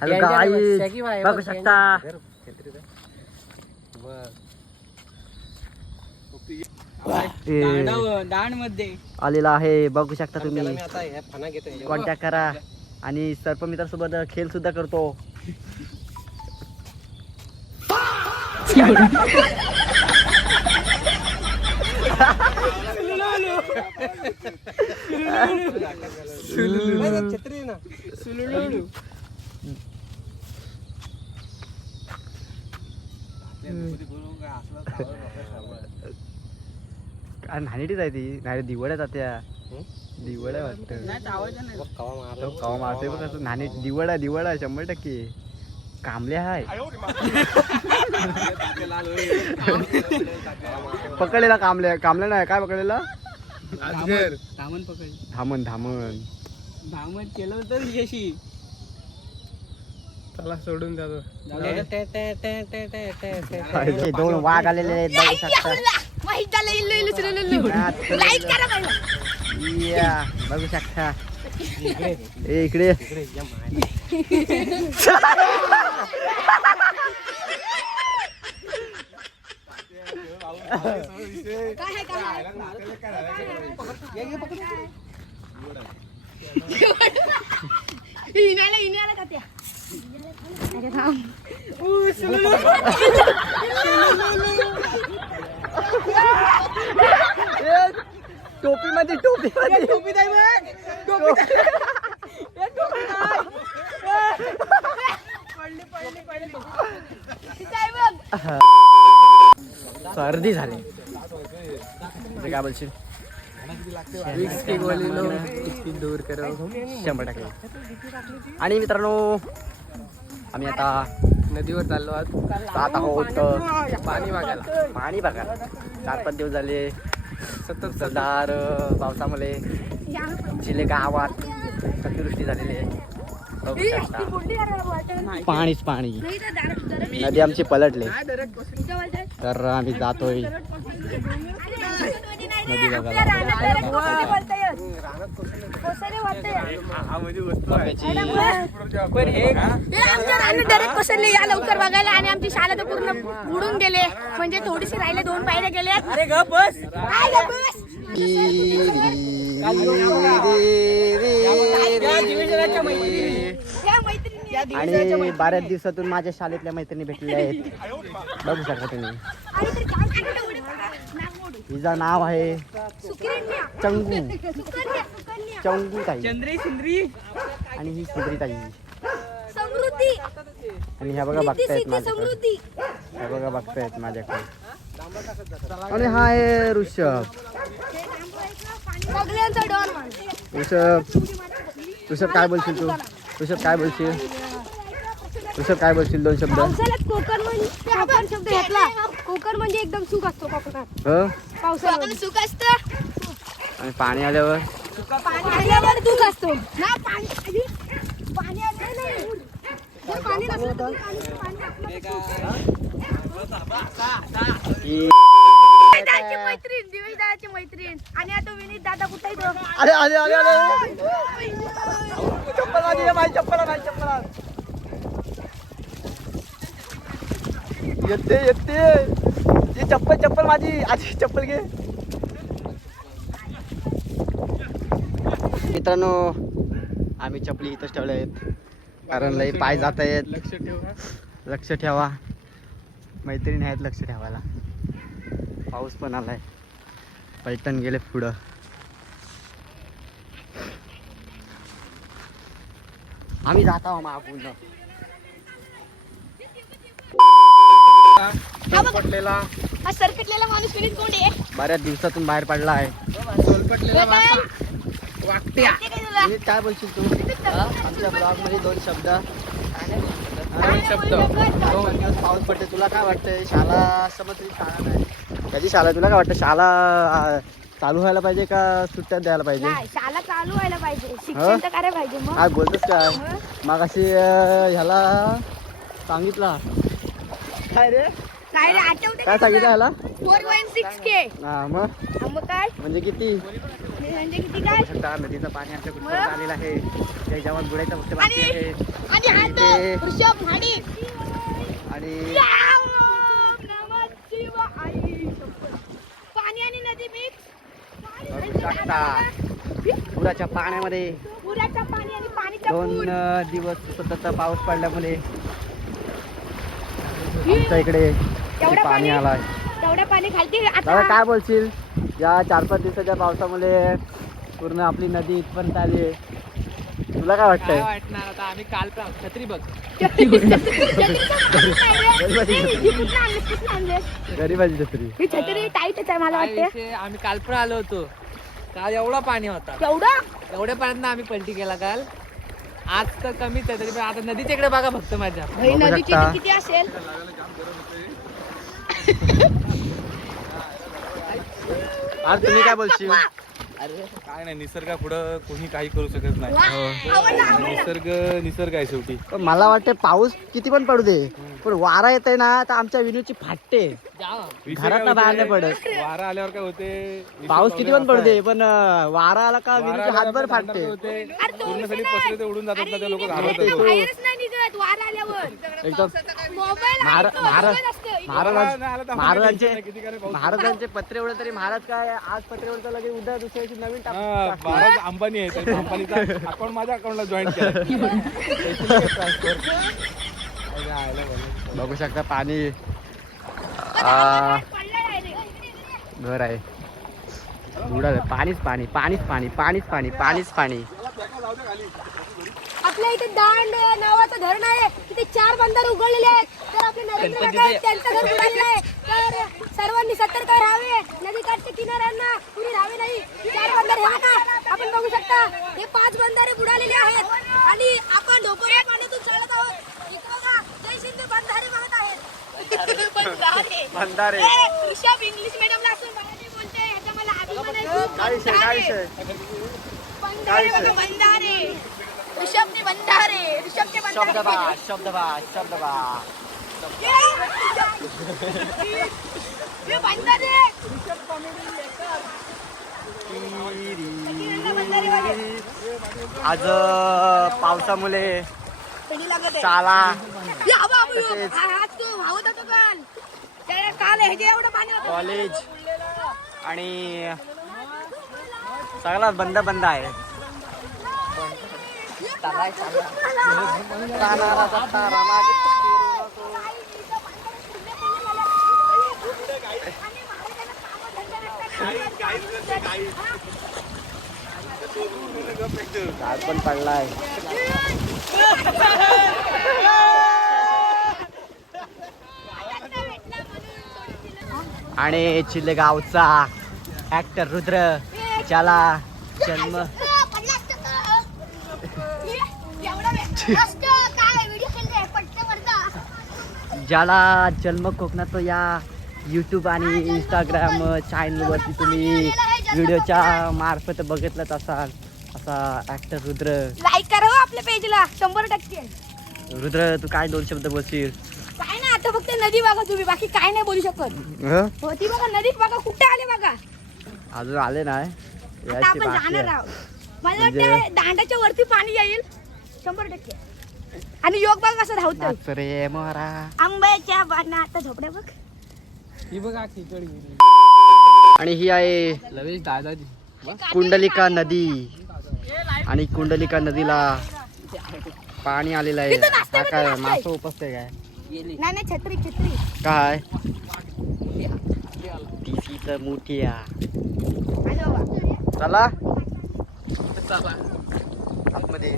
Hello गाईस, बघू शकता दांड मध्ये आलेला आहे. बघू शकता तुम्ही, कॉन्टॅक्ट करा आणि सर्पमित्रासोबत खेळ सुद्धा करतो. नाणीटीच आहे ती, नाही दिवड्या जात्या. दिवड्या वाटतं कवा मारते बघ असं. नाणी दिवडा 100% कामले हाय. पकडलेला कामल्या नाही काय पकडलेला, धामण केलं तर यशी. चला सोडून जातो. 2 वाघ आलेले आहेत, बघू शकता. या बघू शकता. इकडे टोपी मध्ये सर्दी झाली. काय बोलशील? दूर करो 100%. आणि मित्रांनो, आम्ही आता नदीवर चाललो आहोत. जात आहोत पाणी बघायला. 4-5 दिवस झाले सतत सरदार पावसामुळे जिल्हे गावात अतिवृष्टी झालेली आहे. बघू शकता. पाणीच पाणी. नदी आमची पलटले, तर आम्ही जातोय नदी बघायला. लवकर बघायला. आणि आमची शाळा तर पूर्ण बुडून गेले, म्हणजे थोडीशी राहिले, 2 पायऱ्या गेल्या. आणि बऱ्याच दिवसातून माझ्या शाळेतल्या मैत्रिणी भेटलेल्या आहेत. बघू शकता तुम्ही. हिचं नाव आहे चंगू ताई, आणि ही सुंदरी ताई. आणि ह्या बघा बघतायत माझ्याकडे, माझ्याकडे. आणि हा आहे ऋषभ. ऋषभ काय बोलशील तू? ऋषभ काय बोलशील 2 शब्द? कोकण म्हणजे एकदम सुख असतो कोकणात. पावसाळ्यात सुख असतं आणि पाणी आल्यावर दुःख असतो ना. पाणी मैत्रीण, दिवेश दादाची मैत्रीण. आणि आता विनीत दादा कुठे? येते चप्पल माझी. आधी चप्पल घे. मित्रांनो, आम्ही चपली इथंच ठेवल्या आहेत, कारण लई पाय जात आहेत. लक्ष ठेवा, मैत्रीण आहेत, लक्ष ठेवायला. पाऊस पण आलाय, पलटण गेले पुढं. आम्ही जात आहोत मागून. सरकटलेला माणूस विनीत कोण आहे? बऱ्याच दिवसातून बाहेर पडला आहे. विनीत काय बोलशील तू? आमच्या ब्लॉग मध्ये 2 शब्द. 2 दिवस पाऊस पडते, तुला काय वाटतंय? शाळा समजली, शाळा नाही. कधी शाळा? तुला काय वाटतं, शाळा चालू व्हायला पाहिजे का सुट्ट्या द्यायला पाहिजे? शाळा चालू व्हायला पाहिजे, शिक्षण तर करायला पाहिजे. मग काय बोलतोस काय? मग अशी ह्याला सांगितला काय रे? आठवते काय सांगितलं ह्याला? 4.6K. हा, मग काय म्हणजे किती? म्हणजे किती काय बघू शकता नदीचं पाणी आमच्या कुठपर्यंत आलेलं आहे. त्याच्यावर बुडायचं फक्त बाकी आहे. आणि हा तो इथे- ऋषभ म्हाडी आणि पाणी आणि नदी मिक्स बघू शकता पुराच्या पाण्यामध्ये पुराचं पाणी आणि पाणीचा 2 पूर दिवस सतत पाऊस पडल्यामुळे आमच्या इकडे किती एवढं पाणी पाणी? आलाय. तेवढं पाणी खालती दादा आता काय बोलशील या 4-5 दिवसाच्या पावसामुळे पूर्ण आपली नदी इथपर्यंत आली आहे. तुला काय काय वाटतंय? वाटणार आता आम्ही काल पण छत्री बघ गरीबाची छत्री. ही छत्री टाईटच आहे मला काय वाटते विषय, आम्ही काल पण आलो होतो. काल एवढा पाणी होता. एवढं एवढ्या पाण्यात आम्ही पलटी केला काल. आज तर कमीच आहे तरी पण आता नदीच्या इकडे बघा फक्त माझ्या. भाई बघू नदीची शकता. किती असेल आज तुम्ही काय बोलशील? काय नाही निसर्गापुढं कोणी काही करू शकत नाही. आवडला आवडला निसर्ग आहे शेवटी. पण मला वाटते पाऊस किती पण पडू दे पण वारा येते ना तर आमच्या विनूची फाटते. विषय घरात काय बाहेर नाही होते, पडत. वारा आल्यावर काय होते विषय पाऊस किती पण प्रॉब्लेम पडू असा दे पण वारा आला का आहे. वारा विनूची आल्यावर हातभर आपलं फाटते. भांडण होते. अरे तो पूर्ण विषय सगळी नाही. पत्रे ते उडून जातात ना, ते लोक घाबरतात. बाहेरच नाही निघत वार आल्यावर एकदम मोबाईल महाराजांचे पत्रे उडे तरी महाराज काय आज पत्रे उडतं लगेच उद्या दुसऱ्या दिवशी नवीन हा, टाकतात. महाराज अंबानी आहे तर अंबानीचा अकाउंट माझ्या अकाउंटला जॉईन केलं. बघू शकता पाणी घर आहे बुडा पाणीच पाणी पाणीच पाणी पाणीच पाणी पाणीच पाणी. आपल्या इथे दांड नावाचं धरण आहे तिथे 4 बंधारे उघडलेले आहेत तर आपले नरेंद्र मोदी आहेत, त्यांचं घर बुडालेलं आहे तर सर्वांनी सतर्क राहावे. नदीकाठच्या किनाऱ्यांना कुणी राहावे नाही. 4 बंधारे हे बघा आपण बघू शकता हे 5 बंधारे बुडालेले आहेत आणि आपण ढोकऱ्या पाण्यातून चालत आहोत. इथे बघा जय शिंदे बंधारे बघत आहेत. बंधारे. ऋषभ इंग्लिश मीडियमला असून मराठी बोलते ह्याचा मला अभिमान आहे. खूप काय विषय काय विषय बंधारे बघा बंधारे ऋषभने बंधारे ऋषभचे बंधारे शब्दबा हे बंधारे आज पावसामुळे पेढी लागत आहे. शाळा हे हा बाबू, तसेच. आज तो वाहत होता काल त्याला काल ह्याचे एवढं पाणी होतं. कॉलेज आणि सगळा बंद बंद आहे. झाड पण पडलाय. आणि चिल्लेगावचा ऍक्टर रुद्र ज्याला जन्म ज्याला जन्म कोकणात तो या यूट्यूब आणि इंस्टाग्राम चॅनलवरती तुम्ही व्हिडिओच्या मार्फत बघितलंच असाल असा ऍक्टर रुद्र. लाईक करा हो आपल्या पेजला 100%. रुद्र तू काय 2 शब्द बोलशील? काय ना आता फक्त नदी बघा तुम्ही बाकी काय नाही बोलू शकत. हो ती बघा नदी बघा कुठे आले बघा अजून आले नाही आता यायची आपण बाकी जाणार आहे. आहोत. मला म्हणजे- वाटतं दांडाच्या वरती पाणी येईल 100%. आणि योग बघ कसं धावतोय नाच रे मोरा. आंब्याच्या बाणात झोपड्या बघ. ही बघा खिचडी आणि ही आहे लवेश दादाजी. कुंडलिका नदी आणि कुंडलिका नदीला पाणी आलेलं आहे. तिथं नाचतंय, हा काय तिथं नाचतंय. मासं उपसते काय नाही नाही छत्री छत्री काय तिची तर मोठी आहे. आलो बा. चला आतमध्ये.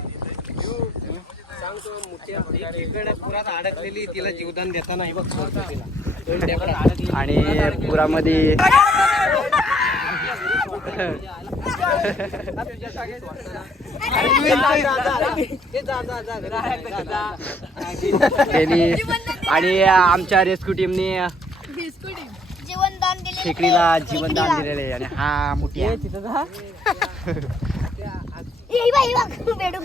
पुरात अडकलेली तिला जीवदान देताना हे बघ सोडतो तिला. आणि पुरामध्ये गेली आणि आमच्या रेस्क्यू टीमने जीवनदान दिले खेकडीला जीवनदान दिलेले आहे. आणि हा मोठी आहे. बेडू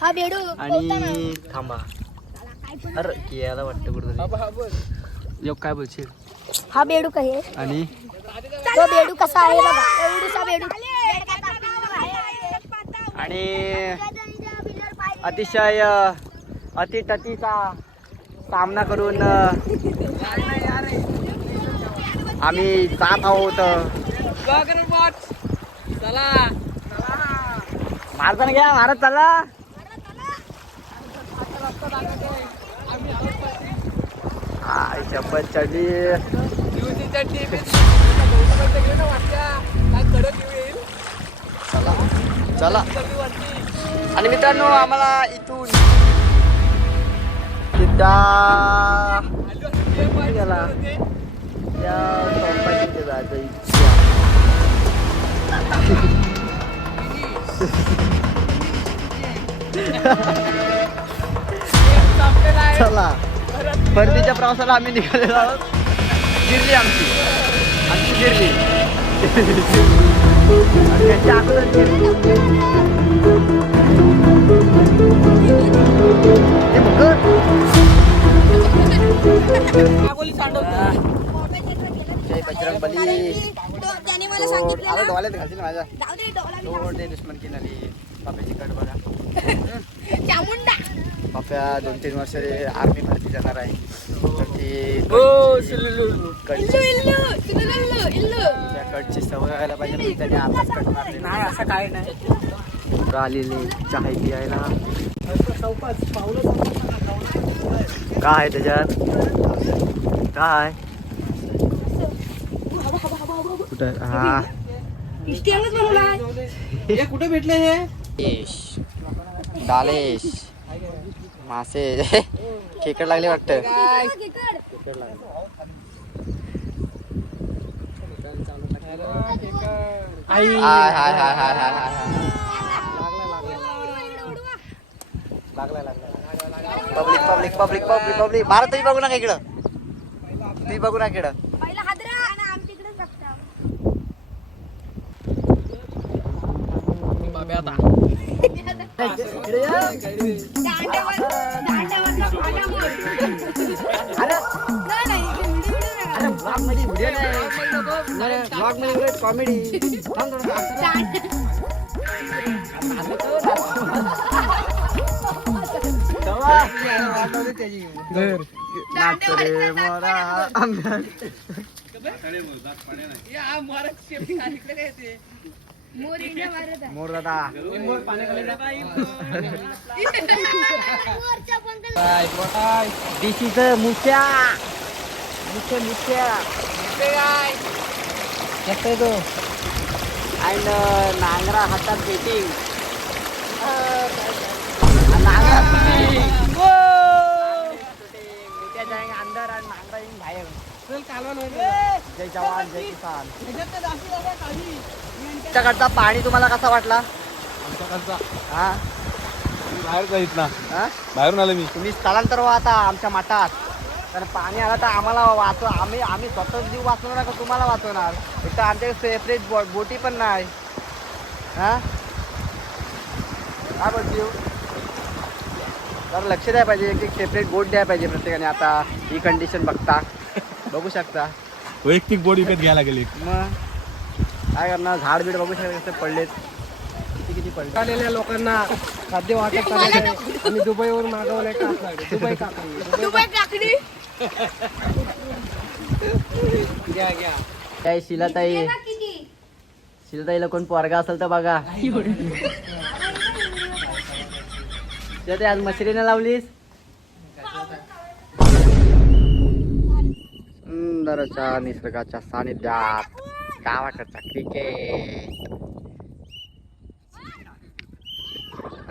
हा बेडू आणि थांबा अरे याला वाटतं कुठं योग काय बोलशील? हा बेडू काय आणि तो बेडू कसा आहे बघा एवढूसा बेडू आणि अतिशय अतिटतीचा सामना करून आम्ही जात आहोत. चला मारताना घ्या, मारत चला. चप्पल चढली. चला आणि मित्रांनो आम्हाला इथून सिद्धा गेला त्या संपाची जायचं इच्छा. चला परतीच्या प्रवासाला आम्ही निघालेलो आहोत. गिरली आमची गिरली. त्यांच्या अगोदर गिरली. हे बघ. जय बजरंग बली. त्याने मला सांगितलं आता ना, डोळ्यात घालतील माझ्या. जाऊ दे डोळा मी तो ते दुश्मन किनारी बाप्याची कट बघा. चामुंडा. बाप्या 2-3 वर्ष आर्मी भरती जाणार आहे. तर ती कटची त्या कटची सवय व्हायला पाहिजे म्हणून त्याने आताच कट मारली. नाही असं काय नाही. आलेले चहा पियायला. काय त्याच्यात काय कुठं हा इष्टीवरच बनवलाय. हे कुठे भेटले हे? येश डालेश मासे खेकड लागले वाटतं. हाय हाय हाय हाय हाय हाय लागला public public public public public Bharat तुम्ही बघू नका इकडं. तुम्ही बघू नका इकडं. पहिला हादरा आणि आम तिकडेच बघता. कॉमेडी मोर दादा दिशीच मुख्या मुख्य मुख्य कसं तो अँड नांगरा हातात बेटिंग नांगरा अंदर आणि नांगरा येऊन बाहेर. जय जवान जय किसान. तुमच्याकडचा पाणी तुम्हाला कसा वाटला? आमच्याकडचा हा मी बाहेर जाईत ना, हा बाहेरून आलो मी. तुम्ही स्थलांतर व्हा आता आमच्या मठात. तर पाणी आलं तर आम्हाला आम्ही स्वतःच जीव वाचवणार का तुम्हाला वाचवणार? एक तर आमच्याकडे सेपरेट बोटी पण नाही. हा काय बोलतो जरा लक्ष द्यायला पाहिजे. एक सेपरेट बोट द्यायला पाहिजे प्रत्येकाने. आता ही कंडिशन बघता बघू शकता. वैयक्तिक बोर्ड विकत घ्यायला गेले. मग काय करणार? झाड बीड बघू शकता कसे पडलेत. किती पडले. आलेल्या लोकांना खाद्य वाटप करायचं आणि दुबईवरून मागवलंय काकडी. दुबई काकडी घ्या घ्या. काय शिलाताई शिलाताईला कोण पोरगा असेल तर बघा. शिलाताई आज मशरीने लावलीस. सुंदरच्या निसर्गाच्या सानिध्यात गावाकडचा क्रिकेट.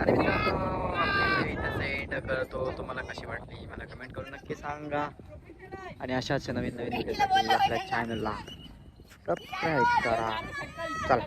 आणि मित्रांनो आपली इथं सेंड करतो. तुम्हाला कशी वाटली मला कमेंट करून नक्की सांगा. आणि अशाच नवीन नवीन व्हिडिओसाठी आपल्या चॅनलला सबस्क्राईब करा. चला.